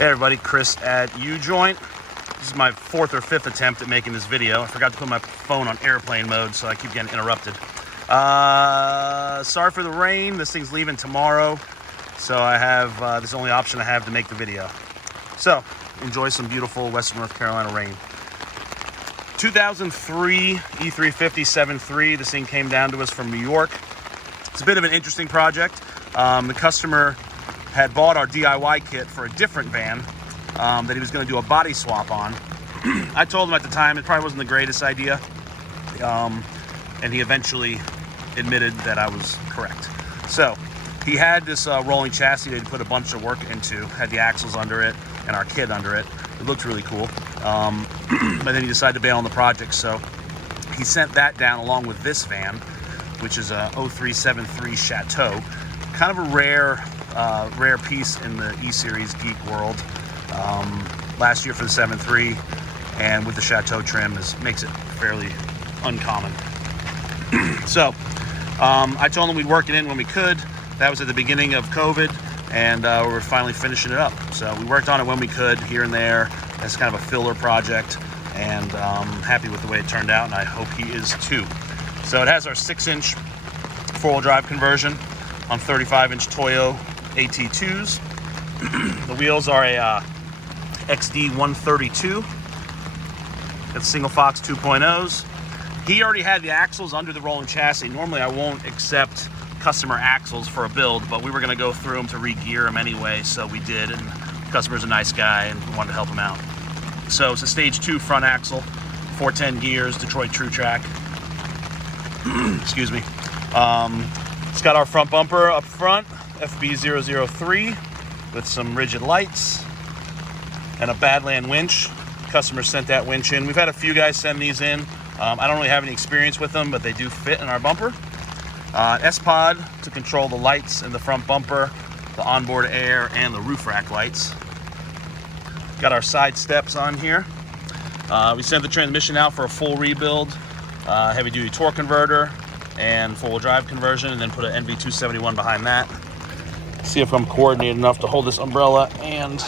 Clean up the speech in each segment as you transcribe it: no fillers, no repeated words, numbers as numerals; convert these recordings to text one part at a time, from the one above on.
Hey everybody, Chris at Ujoint. This is my 4th or 5th attempt at making this video. I forgot to put my phone on airplane mode, so I keep getting interrupted. Sorry for the rain. This thing's leaving tomorrow, so I have this is the only option I have to make the video. So, enjoy some beautiful Western North Carolina rain. 2003 E350 7.3. This thing came down to us from New York. It's a bit of an interesting project. The customer had bought our DIY kit for a different van that he was going to do a body swap on. I told him at the time it probably wasn't the greatest idea, and he eventually admitted that I was correct. So he had this rolling chassis that he put a bunch of work into, had the axles under it and our kit under it. It looked really cool, but then he decided to bail on the project, so he sent that down along with this van, which is a 0373 Chateau. Kind of a rare piece in the E-Series geek world. Last year for the 7.3, and with the Chateau trim makes it fairly uncommon. So I told him we'd work it in when we could. That was at the beginning of COVID, and we're finally finishing it up. So we worked on it when we could, here and there, as kind of a filler project, and I'm happy with the way it turned out, and I hope he is too. So it has our 6-inch four-wheel drive conversion on 35-inch Toyo AT2s. The wheels are a XD 132. Got single Fox 2.0s. He already had the axles under the rolling chassis. Normally I won't accept customer axles for a build, but we were going to go through them to re-gear them anyway, so we did, and the customer's a nice guy and we wanted to help him out. So it's a stage 2 front axle, 410 gears, Detroit True Track. Excuse me. It's got our front bumper up front, FB003, with some rigid lights and a Badland winch. Customer sent that winch in. We've had a few guys send these in. I don't really have any experience with them, but they do fit in our bumper. S-Pod to control the lights in the front bumper, the onboard air, and the roof rack lights. Got our side steps on here. We sent the transmission out for a full rebuild, heavy-duty torque converter, and four-wheel drive conversion, and then put an NV271 behind that. See if I'm coordinated enough to hold this umbrella and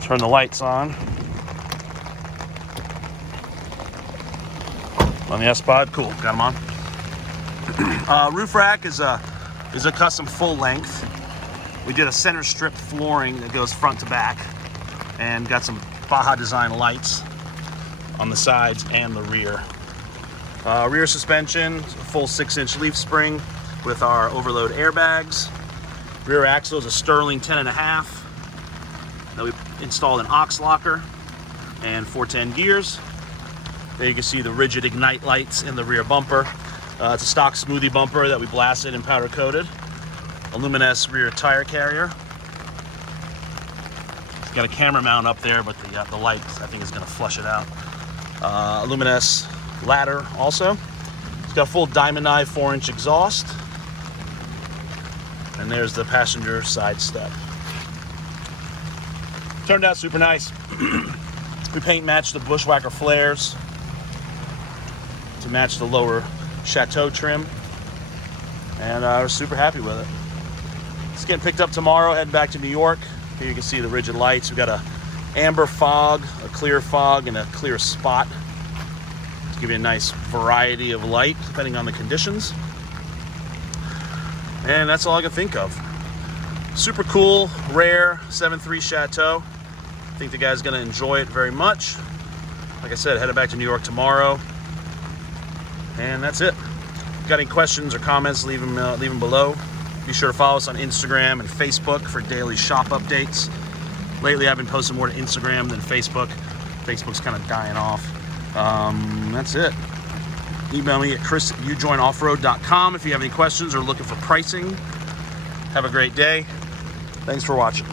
turn the lights on the S-Pod. Cool, got them on. Roof rack is a custom full length. We did a center strip flooring that goes front to back, and got some Baja design lights on the sides and the rear. Rear suspension, full 6-inch leaf spring with our overload airbags. Rear axle is a Sterling 10.5. Now we installed an aux locker and 410 gears. There you can see the rigid Ignite lights in the rear bumper. It's a stock smoothie bumper that we blasted and powder coated. Aluminous rear tire carrier. It's got a camera mount up there, but the light I think is going to flush it out. Aluminous ladder also. It's got a full Diamond Eye 4-inch exhaust. And there's the passenger side step. Turned out super nice. We paint matched the Bushwhacker flares to match the lower Chateau trim, and we're super happy with it. It's getting picked up tomorrow, heading back to New York. Here you can see the rigid lights. We've got a amber fog, a clear fog, and a clear spot to give you a nice variety of light depending on the conditions. And that's all I can think of. Super cool, rare 7.3 Chateau. I think the guy's gonna enjoy it very much. Like I said, headed back to New York tomorrow. And that's it. If you've got any questions or comments, leave them below. Be sure to follow us on Instagram and Facebook for daily shop updates. Lately, I've been posting more to Instagram than Facebook. Facebook's kind of dying off. That's it. Email me at chris@ujointoffroad.com if you have any questions or looking for pricing. Have a great day. Thanks for watching.